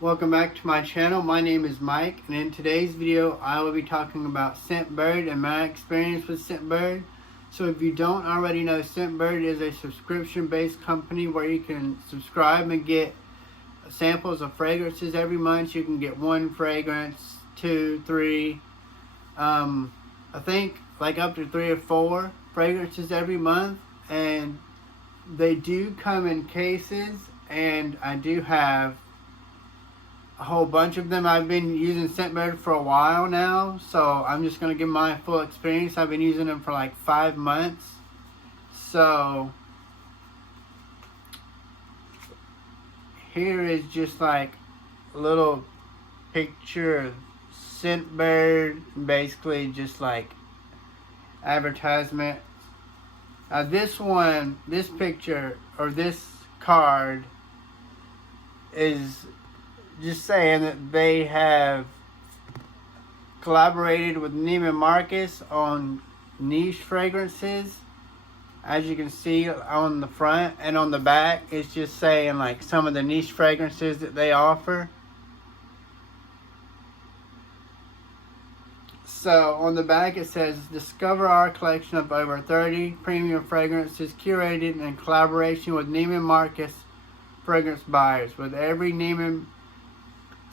Welcome back to my channel. My name is Mike, and in today's video I will be talking about Scentbird and my experience with Scentbird. So if you don't already know, Scentbird is a subscription-based company where you can subscribe and get samples of fragrances every month. You can get one fragrance, two, three, I think like up to 3 or 4 fragrances every month, and they do come in cases, and I do have a whole bunch of them. I've been using Scentbird for a while now, so I'm just going to give my full experience. I've been using them for like 5 months. So here is just like a little picture of Scentbird, basically just like advertisement. Now this picture or this card is just saying that they have collaborated with Neiman Marcus on niche fragrances. As you can see on the front and on the back, it's just saying like some of the niche fragrances that they offer. So on the back it says, discover our collection of over 30 premium fragrances curated in collaboration with Neiman Marcus fragrance buyers. With every Neiman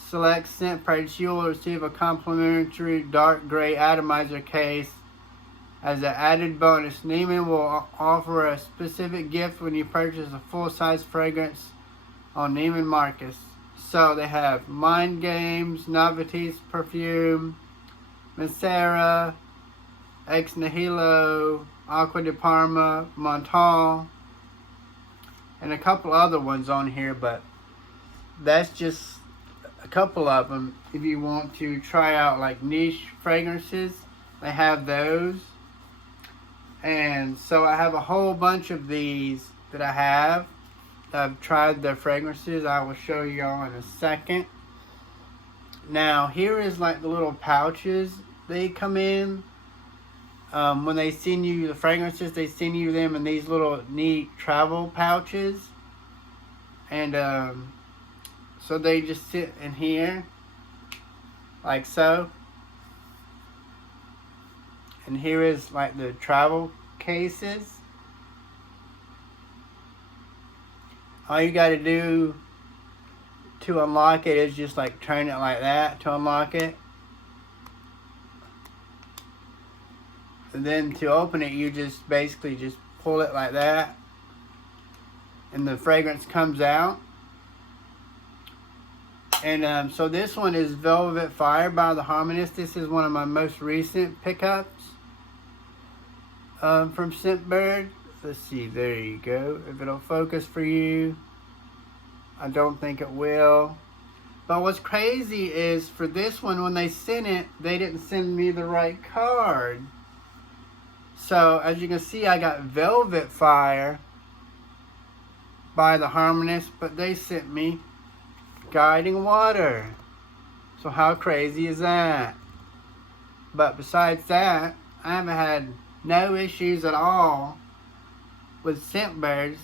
Select scent purchase, you will receive a complimentary dark gray atomizer case. As an added bonus, Neiman will offer a specific gift when you purchase a full-size fragrance on Neiman Marcus. So they have Mind Games, Novelties Perfume, Mancera, Ex Nihilo, Aqua di Parma, Montal, and a couple other ones on here, but that's just a couple of them. If you want to try out like niche fragrances, they have those. And so I have a whole bunch of these that I have. I've tried their fragrances. I will show y'all in a second. Now here is like the little pouches they come in. When they send you the fragrances, they send you them in these little neat travel pouches. And so they just sit in here, like so. And here is like the travel cases. All you got to do to unlock it is just like turn it like that to unlock it. And then to open it, you just basically just pull it like that, and the fragrance comes out. And so this one is Velvet Fire by the Harmonist. This is one of my most recent pickups from Scentbird. Let's see, there you go. If it'll focus for you. I don't think it will. But what's crazy is for this one, when they sent it, they didn't send me the right card. So as you can see, I got Velvet Fire by the Harmonist, but they sent me Guiding Water. So how crazy is that? But besides that, I haven't had no issues at all with Scentbirds.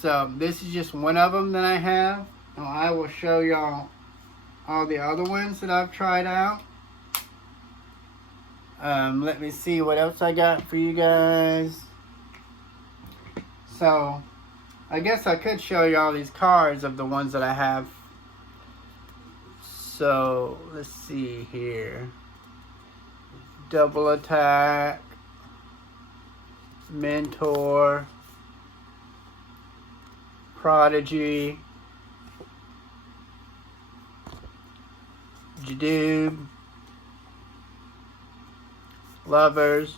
So this is just one of them that I have, and I will show y'all all the other ones that I've tried out. Let me see what else I got for you guys. So I guess I could show you all these cards of the ones that I have. So let's see here. Double Attack, Mentor, Prodigy, Jadoob, Lovers,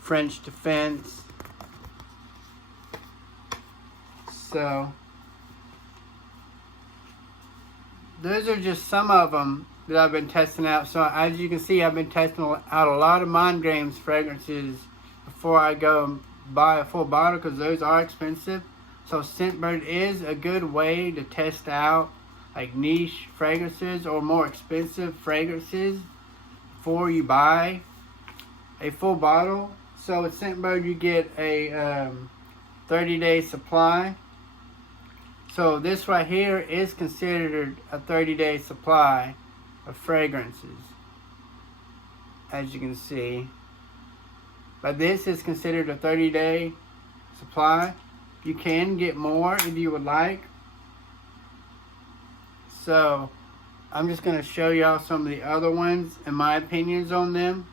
French Defense. So those are just some of them that I've been testing out. So as you can see, I've been testing out a lot of Mind Games fragrances before I go and buy a full bottle, because those are expensive. So Scentbird is a good way to test out like niche fragrances or more expensive fragrances before you buy a full bottle. So with Scentbird, you get a 30-day supply. So this right here is considered a 30-day supply of fragrances, as you can see. But this is considered a 30-day supply. You can get more if you would like. So I'm just going to show y'all some of the other ones and my opinions on them.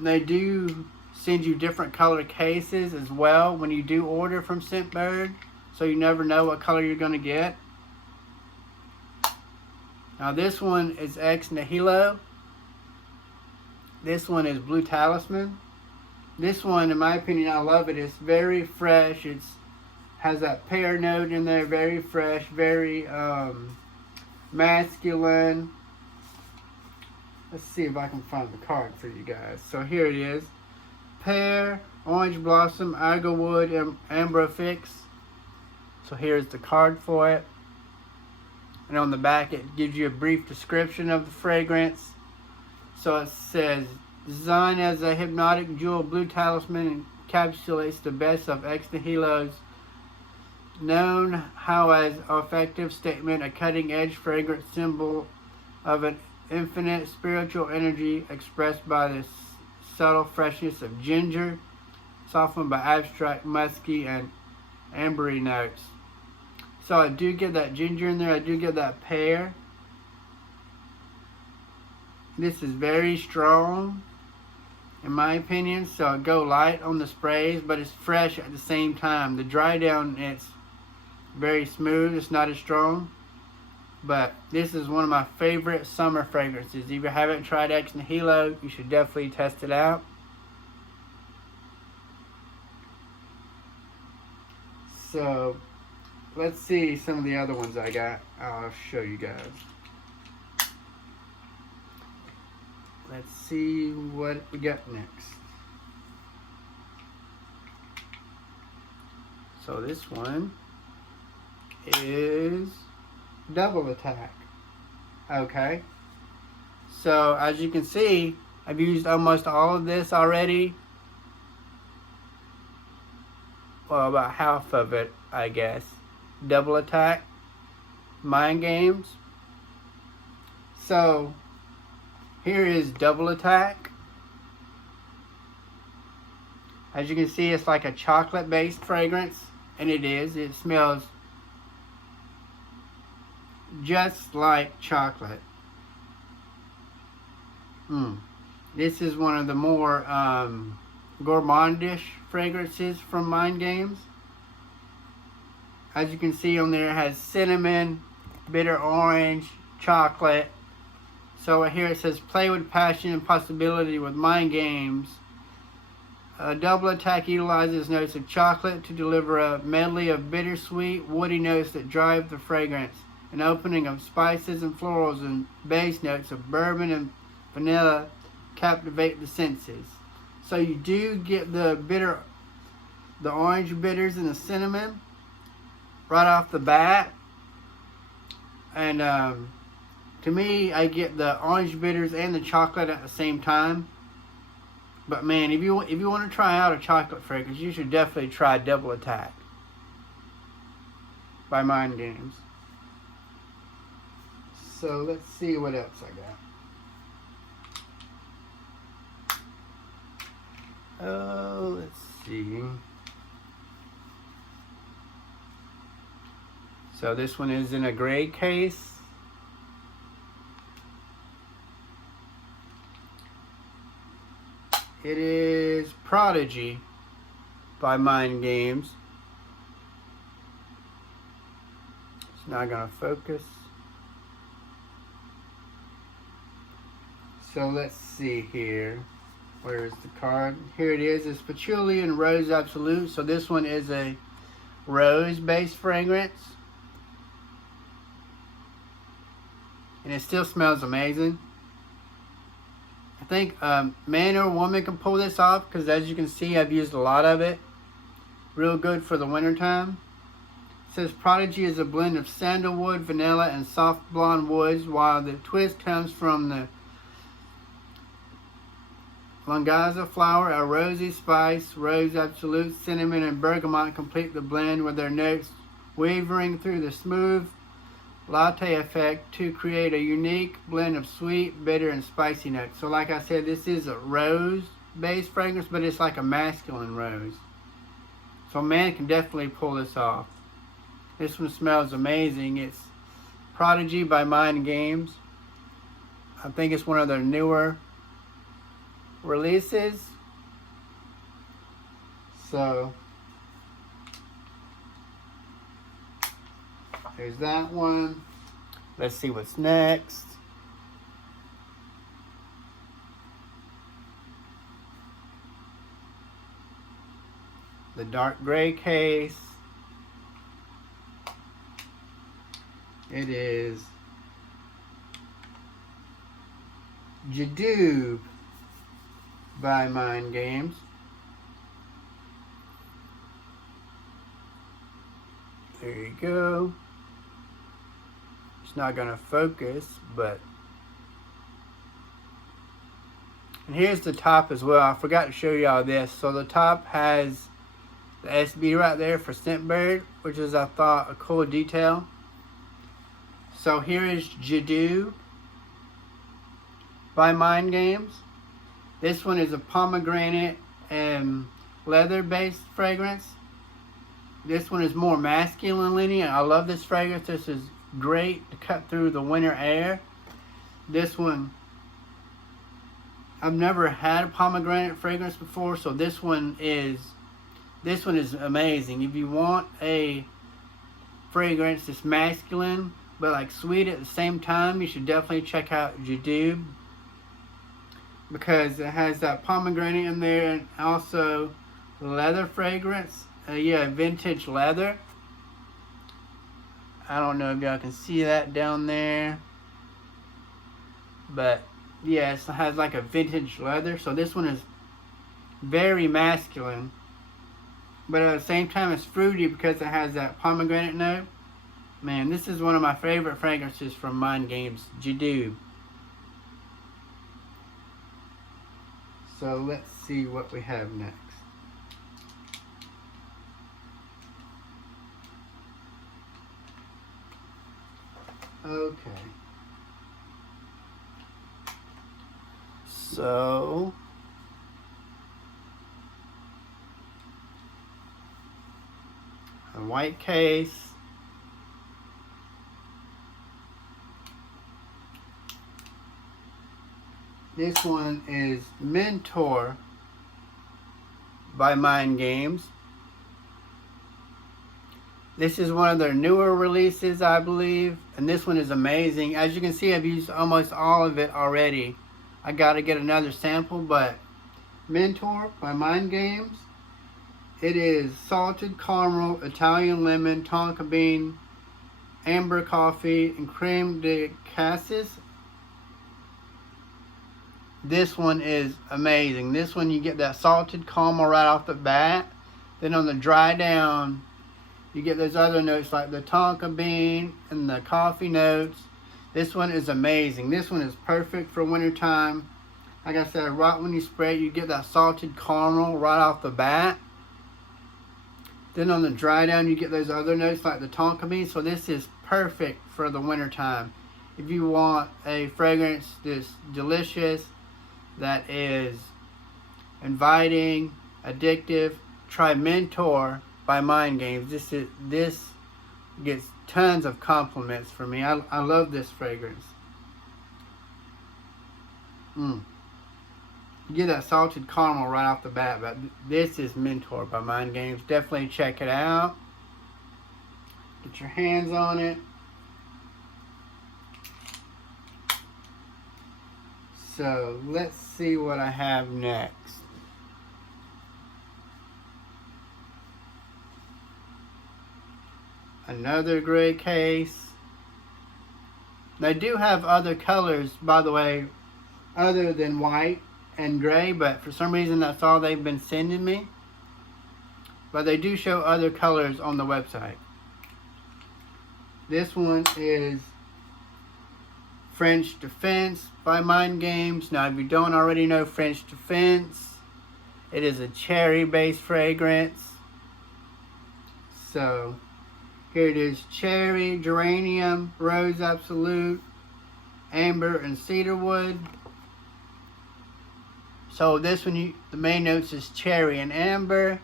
They do send you different color cases as well when you do order from Scentbird, so you never know what color you're going to get. Now this one is Ex Nihilo. This one is Blue Talisman. This one, in my opinion, I love it. It's very fresh. It has that pear note in there, very fresh, very masculine. Let's see if I can find the card for you guys. So here it is. Pear, orange blossom, agarwood, and ambrofix. So here's the card for it. And on the back it gives you a brief description of the fragrance. So it says, designed as a hypnotic jewel, Blue Talisman encapsulates the best of Ex Nihilo's known how as effective statement, a cutting-edge fragrance symbol of an infinite spiritual energy expressed by the subtle freshness of ginger, softened by abstract musky and ambery notes. So I do get that ginger in there. I do get that pear. This is very strong, in my opinion. So go light on the sprays, but it's fresh at the same time. The dry down, it's very smooth. It's not as strong. But this is one of my favorite summer fragrances. If you haven't tried Ex Nihilo, you should definitely test it out. So let's see some of the other ones I got. I'll show you guys. Let's see what we got next. So this one is Double Attack. Okay. So as you can see, I've used almost all of this already. Well, about half of it, I guess. Double Attack, Mind Games. So here is Double Attack. As you can see, it's like a chocolate-based fragrance, and it is. It smells just like chocolate. This is one of the more gourmandish fragrances from Mind Games. As you can see on there, it has cinnamon, bitter orange, chocolate. So here it says, play with passion and possibility with Mind Games. Double Attack utilizes notes of chocolate to deliver a medley of bittersweet, woody notes that drive the fragrance. An opening of spices and florals and base notes of bourbon and vanilla captivate the senses. So you do get the orange bitters and the cinnamon right off the bat. And to me, I get the orange bitters and the chocolate at the same time. But man, if you want to try out a chocolate fragrance, you should definitely try Double Attack by Mind Games. So let's see what else I got. Oh, let's see. So this one is in a gray case. It is Prodigy by Mind Games. It's not going to focus. So let's see here. Where is the card? Here it is. It's Patchouli and Rose Absolute. So this one is a rose-based fragrance. And it still smells amazing. I think man or woman can pull this off, because as you can see, I've used a lot of it. Real good for the winter time. It says Prodigy is a blend of sandalwood, vanilla, and soft blonde woods, while the twist comes from the Langaza flower, a rosy spice, rose absolute, cinnamon, and bergamot complete the blend with their notes wavering through the smooth latte effect to create a unique blend of sweet, bitter, and spicy notes. So like I said, this is a rose-based fragrance, but it's like a masculine rose. So a man can definitely pull this off. This one smells amazing. It's Prodigy by Mind Games. I think it's one of their newer releases. So there's that one. Let's see what's next. The dark gray case. It is Jadoob by Mind Games. There you go. It's not going to focus, but... And here's the top as well. I forgot to show y'all this. So the top has the SB right there for Scentbird, which is, I thought, a cool detail. So here is Jadoob by Mind Games. This one is a pomegranate and leather-based fragrance. This one is more masculine leaning. I love this fragrance. This is great to cut through the winter air. This one, I've never had a pomegranate fragrance before, so this one is amazing. If you want a fragrance that's masculine but like sweet at the same time, you should definitely check out Jadoob, because it has that pomegranate in there and also leather fragrance. Yeah, vintage leather. I don't know if y'all can see that down there, but yes, it has like a vintage leather. So this one is very masculine, but at the same time it's fruity because it has that pomegranate note. Man, this is one of my favorite fragrances from Mind Games, Jadoob. So let's see what we have next. Okay. So a white case. This one is Mentor by Mind Games. This is one of their newer releases, I believe, and this one is amazing. As you can see, I've used almost all of it already. I gotta get another sample, but Mentor by Mind Games. It is salted caramel, Italian lemon, tonka bean, amber coffee, and creme de cassis. This one is amazing. This one you get that salted caramel right off the bat. Then on the dry down, you get those other notes like the tonka bean and the coffee notes. This one is amazing. This one is perfect for wintertime. Like I said, right when you spray it, you get that salted caramel right off the bat. Then on the dry down, you get those other notes like the tonka bean. So this is perfect for the wintertime. If you want a fragrance that's delicious, that is inviting, addictive, try Mentor by Mind Games. This gets tons of compliments from me. I love this fragrance. You get that salted caramel right off the bat, but this is Mentor by Mind Games. Definitely check it out. Get your hands on it. So let's see what I have next. Another gray case. They do have other colors, by the way, other than white and gray, but for some reason that's all they've been sending me. But they do show other colors on the website. This one is French Defense by Mind Games. Now, if you don't already know French Defense, it is a cherry-based fragrance. So, here it is: cherry, geranium, rose absolute, amber, and cedarwood. So this one, the main notes is cherry and amber.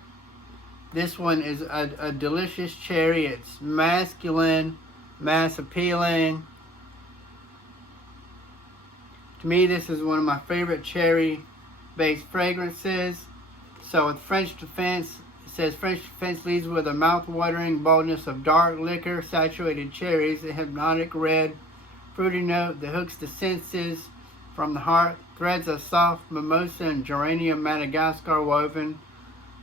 This one is a delicious cherry. It's masculine, mass appealing. To me, this is one of my favorite cherry-based fragrances. So with French Defense, it says French Defense leads with a mouth-watering boldness of dark liquor, saturated cherries, a hypnotic red, fruity note that hooks the senses from the heart, threads of soft mimosa and geranium Madagascar woven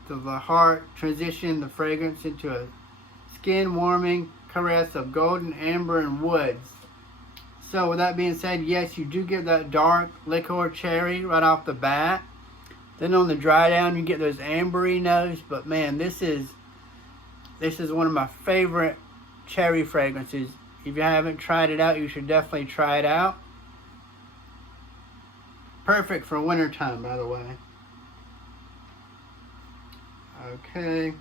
to the heart, transition the fragrance into a skin-warming caress of golden amber and woods. So with that being said, yes, you do get that dark liqueur cherry right off the bat. Then on the dry down, you get those ambery notes. But man, this is one of my favorite cherry fragrances. If you haven't tried it out, you should definitely try it out. Perfect for wintertime, by the way. Okay.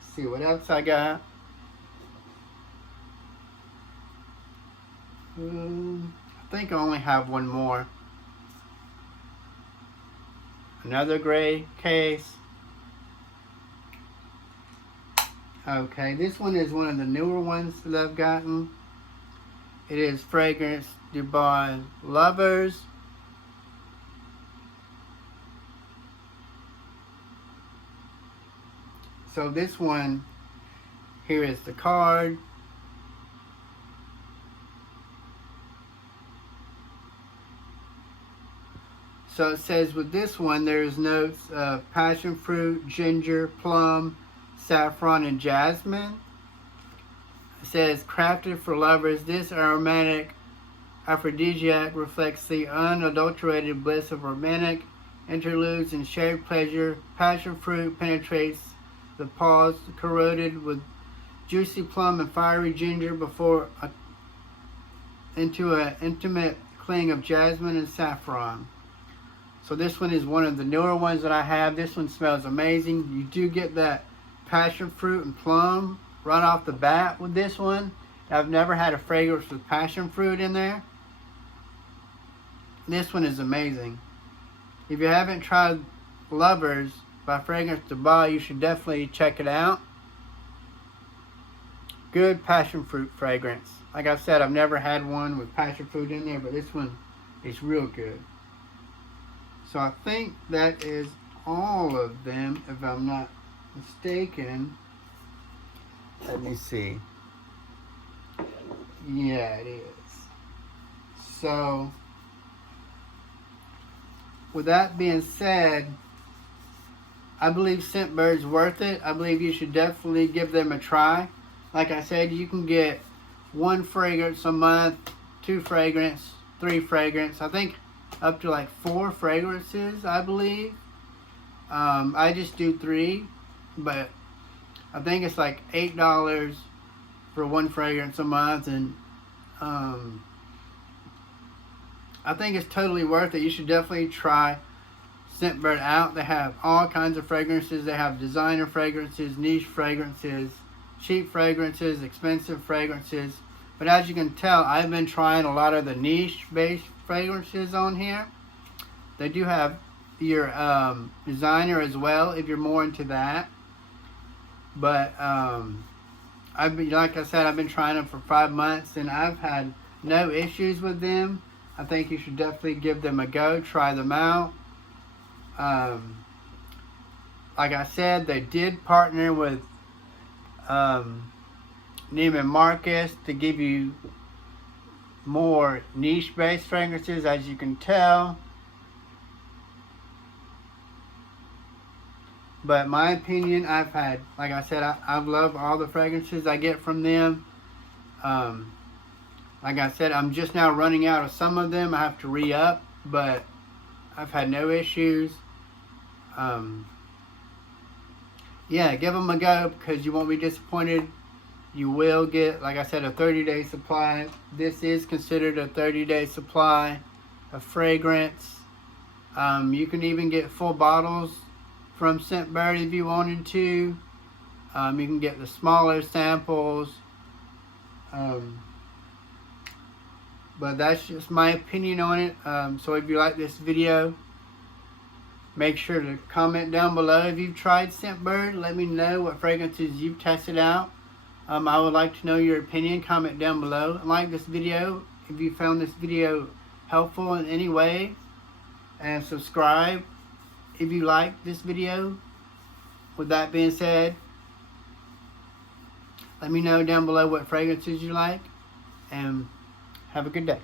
Let's see what else I got. I think I only have one more. Another gray case. Okay, this one is one of the newer ones that I've gotten. It is Fragrance Dubai Lovers. So this one, here is the card. So it says with this one, there's notes of passion fruit, ginger, plum, saffron, and jasmine. It says, crafted for lovers, this aromatic aphrodisiac reflects the unadulterated bliss of romantic interludes and shared pleasure. Passion fruit penetrates the pause, corroded with juicy plum and fiery ginger into an intimate cling of jasmine and saffron. So this one is one of the newer ones that I have. This one smells amazing. You do get that passion fruit and plum right off the bat with this one. I've never had a fragrance with passion fruit in there. This one is amazing. If you haven't tried Lovers by Fragrance Dubai, you should definitely check it out. Good passion fruit fragrance. Like I said, I've never had one with passion fruit in there, but this one is real good. So I think that is all of them, if I'm not mistaken. Let me see. Yeah, it is. So, with that being said, I believe Scentbird's worth it. I believe you should definitely give them a try. Like I said, you can get 1 fragrance a month, 2 fragrance, 3 fragrance. I think up to like 4 fragrances, I believe. I just do 3, but I think it's like $8 for 1 fragrance a month, and I think it's totally worth it. You should definitely try Scentbird out. They have all kinds of fragrances. They have designer fragrances, niche fragrances, cheap fragrances, expensive fragrances. But as you can tell, I've been trying a lot of the niche-based fragrances on here. They do have your designer as well, if you're more into that. But like I said, I've been trying them for 5 months, and I've had no issues with them. I think you should definitely give them a go. Try them out. Like I said, they did partner with Neiman Marcus to give you more niche-based fragrances, as you can tell. But my opinion, I've had, like I said, I've loved all the fragrances I get from them. Like I said, I'm just now running out of some of them. I have to re-up, but I've had no issues. Yeah, give them a go, because you won't be disappointed You will get, like I said, a 30-day supply. This is considered a 30-day supply of fragrance. You can even get full bottles from Scentbird if you wanted to. You can get the smaller samples. But that's just my opinion on it. So if you like this video, make sure to comment down below if you've tried Scentbird. Let me know what fragrances you've tested out. I would like to know your opinion. Comment down below. And like this video if you found this video helpful in any way. And subscribe if you like this video. With that being said, let me know down below what fragrances you like. And have a good day.